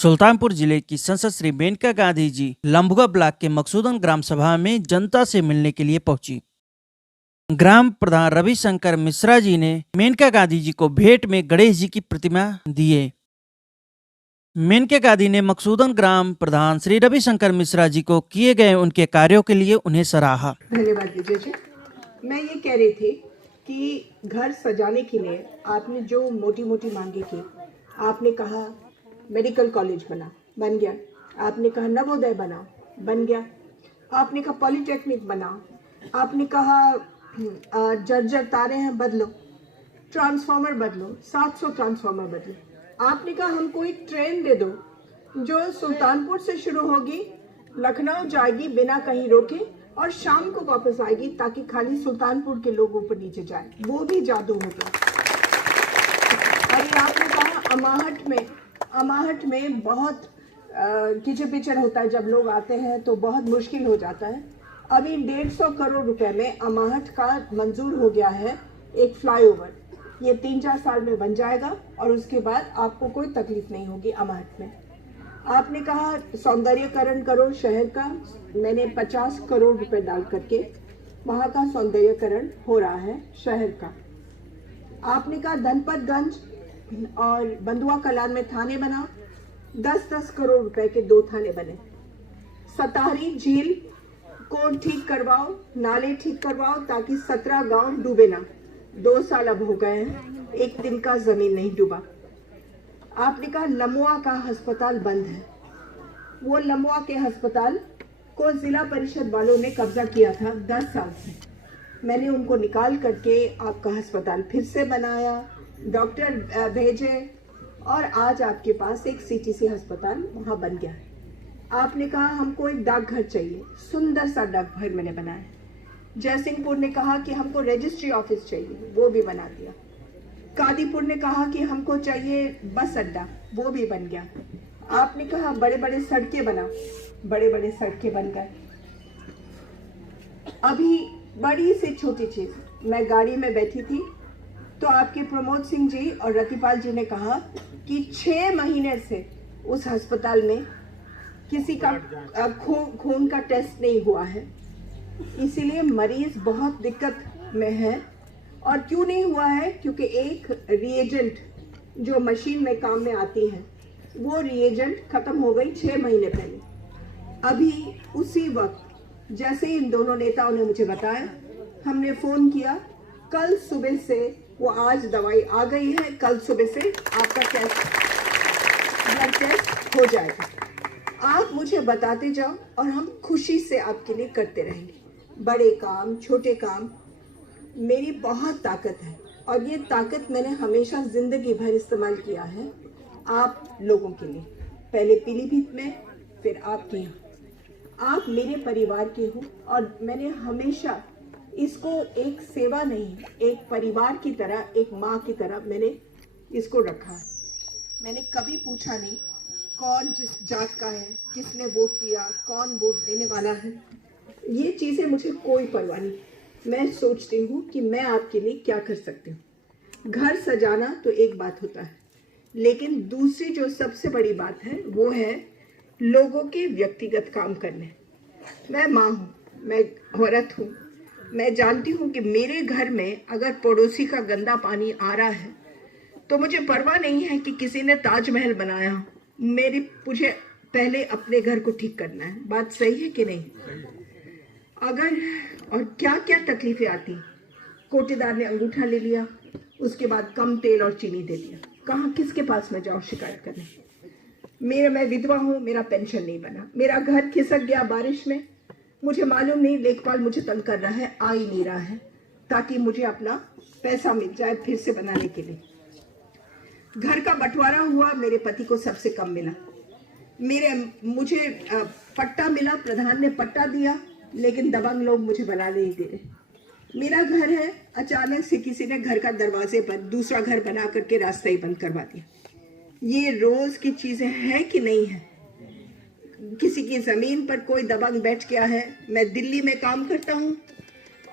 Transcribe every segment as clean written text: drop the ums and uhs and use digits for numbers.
सुल्तानपुर जिले की संसद श्री मेनका गांधी जी लंबुआ ब्लॉक के मकसूदन ग्राम सभा में जनता से मिलने के लिए पहुंची। ग्राम प्रधान रविशंकर मिश्रा जी ने मेनका गांधी जी को भेंट में गणेश जी की प्रतिमा दिए। मेनका गांधी ने मकसूदन ग्राम प्रधान श्री रविशंकर मिश्रा जी को किए गए उनके कार्यों के लिए उन्हें सराहा। धन्यवाद विजय जी। मैं ये कह रही थी कि घर सजाने के लिए आपने जो मोटी मोटी मांगे की, आपने कहा मेडिकल कॉलेज बन गया। आपने कहा नवोदय बना, बन गया। आपने कहा पॉलिटेक्निक बना। आपने कहा जर्जर तारे हैं बदलो, ट्रांसफार्मर बदलो, 700 ट्रांसफार्मर बदलो। आपने कहा हमको एक ट्रेन दे दो जो सुल्तानपुर से शुरू होगी, लखनऊ जाएगी बिना कहीं रोके और शाम को वापस आएगी, ताकि खाली सुल्तानपुर के लोग ऊपर नीचे जाए। वो भी जादू हो गया। अरे आपने कहा अमाहट में बहुत कीचड़ पिचड़ होता है, जब लोग आते हैं तो बहुत मुश्किल हो जाता है। अभी 150 करोड़ रुपए में अमाहट का मंजूर हो गया है एक फ्लाईओवर। ये 3-4 साल में बन जाएगा और उसके बाद आपको कोई तकलीफ नहीं होगी अमाहट में। आपने कहा सौंदर्यकरण करो शहर का। मैंने 50 करोड़ रुपए डाल करके वहाँ का सौंदर्यकरण हो रहा है शहर का। आपने कहा धनपतगंज और बंधुआ कलान में थाने बना, 10-10 करोड़ रुपए के 2 थाने बने। सताहरी झील को ठीक करवाओ, नाले ठीक करवाओ, ताकि 17 गांव डूबे ना। 2 साल अब हो गए हैं, एक दिन का जमीन नहीं डूबा। आपने कहा लमुआ का अस्पताल बंद है। वो लमुआ के अस्पताल को जिला परिषद वालों ने कब्जा किया था 10 साल से। मैंने उनको निकाल करके आपका अस्पताल फिर से बनाया, डॉक्टर भेजे और आज आपके पास एक सीटीसी अस्पताल वहाँ बन गया है। आपने कहा हमको एक डाकघर चाहिए, सुंदर सा डाकघर मैंने बनाया। जयसिंहपुर ने कहा कि हमको रजिस्ट्री ऑफिस चाहिए, वो भी बना दिया। कादीपुर ने कहा कि हमको चाहिए बस अड्डा, वो भी बन गया। आपने कहा बड़े बड़े सड़कें बना, बड़े बड़े सड़कें बन गए। अभी बड़ी सी छोटी चीज, मैं गाड़ी में बैठी थी तो आपके प्रमोद सिंह जी और रतिपाल जी ने कहा कि 6 महीने से उस अस्पताल में किसी का खून का टेस्ट नहीं हुआ है, इसीलिए मरीज बहुत दिक्कत में है। और क्यों नहीं हुआ है? क्योंकि एक रिएजेंट जो मशीन में काम में आती है, वो रिएजेंट खत्म हो गई 6 महीने पहले। अभी उसी वक्त जैसे ही इन दोनों नेताओं ने मुझे बताया, हमने फोन किया, कल सुबह से वो आज दवाई आ गई है, कल सुबह से आपका ब्लड टेस्ट हो जाएगा। आप मुझे बताते जाओ और हम खुशी से आपके लिए करते रहेंगे। बड़े काम छोटे काम, मेरी बहुत ताकत है और ये ताकत मैंने हमेशा जिंदगी भर इस्तेमाल किया है आप लोगों के लिए। पहले पीलीभीत में, फिर आपके यहाँ। आप मेरे परिवार के हो और मैंने हमेशा इसको एक सेवा नहीं, एक परिवार की तरह, एक माँ की तरह मैंने इसको रखा है। मैंने कभी पूछा नहीं कौन जिस जात का है, किसने वोट दिया, कौन वोट देने वाला है, ये चीज़ें मुझे कोई परवाह नहीं। मैं सोचती हूँ कि मैं आपके लिए क्या कर सकती हूँ। घर सजाना तो एक बात होता है, लेकिन दूसरी जो सबसे बड़ी बात है वो है लोगों के व्यक्तिगत काम करने। मैं माँ हूँ, मैं औरत हूँ, मैं जानती हूँ कि मेरे घर में अगर पड़ोसी का गंदा पानी आ रहा है तो मुझे परवाह नहीं है कि किसी ने ताजमहल बनाया हो, मुझे पहले अपने घर को ठीक करना है। बात सही है कि नहीं? अगर और क्या क्या तकलीफें आती, कोटेदार ने अंगूठा ले लिया, उसके बाद कम तेल और चीनी दे दिया, कहाँ किसके पास मैं जाऊँ शिकायत करने? मैं विधवा हूँ, मेरा पेंशन नहीं बना, मेरा घर खिसक गया बारिश में, मुझे मालूम नहीं, लेखपाल मुझे तंग कर रहा है, आ ही नहीं रहा है, ताकि मुझे अपना पैसा मिल जाए फिर से बनाने के लिए। घर का बंटवारा हुआ, मेरे पति को सबसे कम मिला। मुझे पट्टा मिला, प्रधान ने पट्टा दिया, लेकिन दबंग लोग मुझे बना नहीं दे रहे। मेरा घर है, अचानक से किसी ने घर का दरवाजे पर दूसरा घर बना करके रास्ता ही बंद करवा दिया। ये रोज की चीजें हैं कि नहीं है? किसी की जमीन पर कोई दबंग बैठ गया है। मैं दिल्ली में काम करता हूँ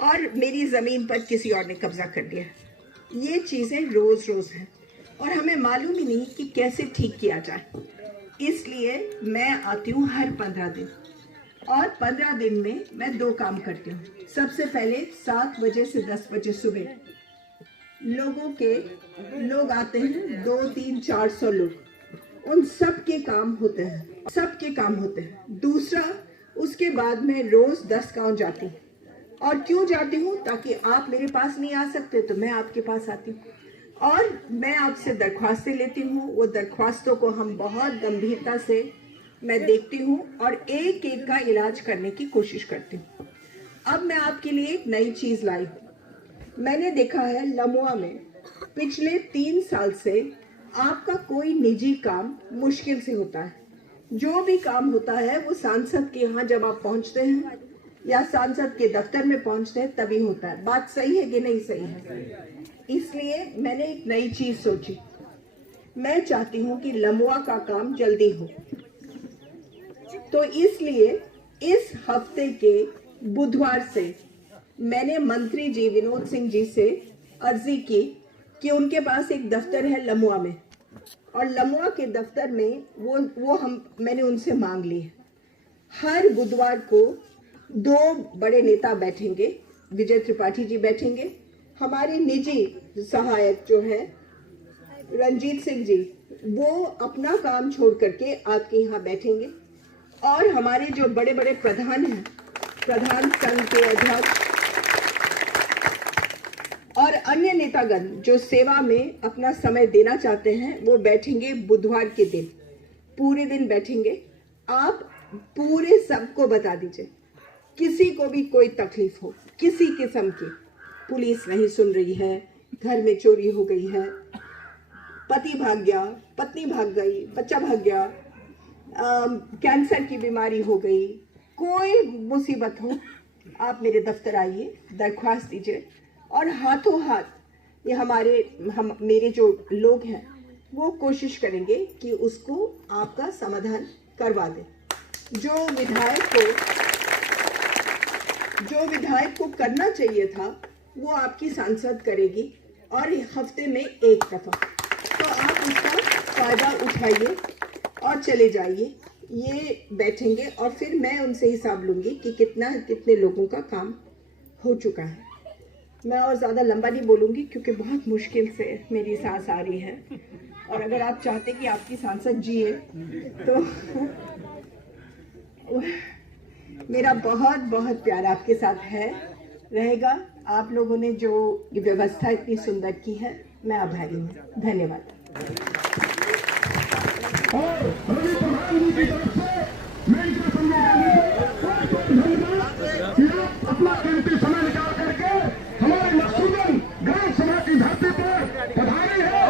और मेरी जमीन पर किसी और ने कब्जा कर लिया। ये चीजें रोज रोज हैं और हमें मालूम ही नहीं कि कैसे ठीक किया जाए। इसलिए मैं आती हूँ हर 15 दिन, और 15 दिन में मैं 2 काम करती हूँ। सबसे पहले 7 बजे से 10 बजे सुबह लोग आते हैं, 2, 3, 400 लोग, उन सबके काम होते हैं। दूसरा, उसके बाद मैं रोज 10 गांव जाती हूँ। और क्यों जाती हूँ? ताकि आप मेरे पास नहीं आ सकते तो मैं आपके पास आती हूँ, और मैं आपसे दरख्वास्तें लेती हूँ। वो दरख्वास्तों को हम बहुत गंभीरता से मैं देखती हूँ और एक एक का इलाज करने की कोशिश करती हूँ। अब मैं आपके लिए एक नई चीज लाई हूँ। मैंने देखा है लमुआ में पिछले 3 साल से आपका कोई निजी काम मुश्किल से होता है। जो भी काम होता है वो सांसद के यहाँ जब आप पहुँचते हैं या सांसद के दफ्तर में पहुँचते हैं तभी होता है। बात सही है कि नहीं सही है? इसलिए मैंने एक नई चीज सोची। मैं चाहती हूँ कि लमुआ का काम जल्दी हो, तो इसलिए इस हफ्ते के बुधवार से मैंने मंत्री जी विनोद सिंह जी से अर्जी की कि उनके पास एक दफ्तर है लमुआ में, और लमुआ के दफ्तर में मैंने उनसे मांग ली है। हर बुधवार को 2 बड़े नेता बैठेंगे, विजय त्रिपाठी जी बैठेंगे, हमारे निजी सहायक जो है रंजीत सिंह जी, वो अपना काम छोड़ करके आपके यहाँ बैठेंगे, और हमारे जो बड़े बड़े प्रधान हैं, प्रधान संघ के अध्यक्ष और अन्य नेतागण जो सेवा में अपना समय देना चाहते हैं, वो बैठेंगे बुधवार के दिन, पूरे दिन बैठेंगे। आप पूरे सबको बता दीजिए, किसी को भी कोई तकलीफ हो, किसी किस्म की, पुलिस नहीं सुन रही है, घर में चोरी हो गई है, पति भाग गया, पत्नी भाग गई, बच्चा भाग गया, कैंसर की बीमारी हो गई, कोई मुसीबत हो, आप मेरे दफ्तर आइए, दरख्वास्त दीजिए, और हाथों हाथ ये मेरे जो लोग हैं वो कोशिश करेंगे कि उसको आपका समाधान करवा दें। जो विधायक को करना चाहिए था वो आपकी सांसद करेगी, और हफ्ते में एक दफा, तो आप उसका फायदा उठाइए और चले जाइए। ये बैठेंगे और फिर मैं उनसे हिसाब लूंगी कि कितने लोगों का काम हो चुका है। मैं और ज़्यादा लंबा नहीं बोलूँगी क्योंकि बहुत मुश्किल से मेरी सांस आ रही है, और अगर आप चाहते कि आपकी सांसद जिए तो मेरा बहुत बहुत प्यार आपके साथ रहेगा। आप लोगों ने जो व्यवस्था इतनी सुंदर की है, मैं आभारी हूँ। धन्यवाद।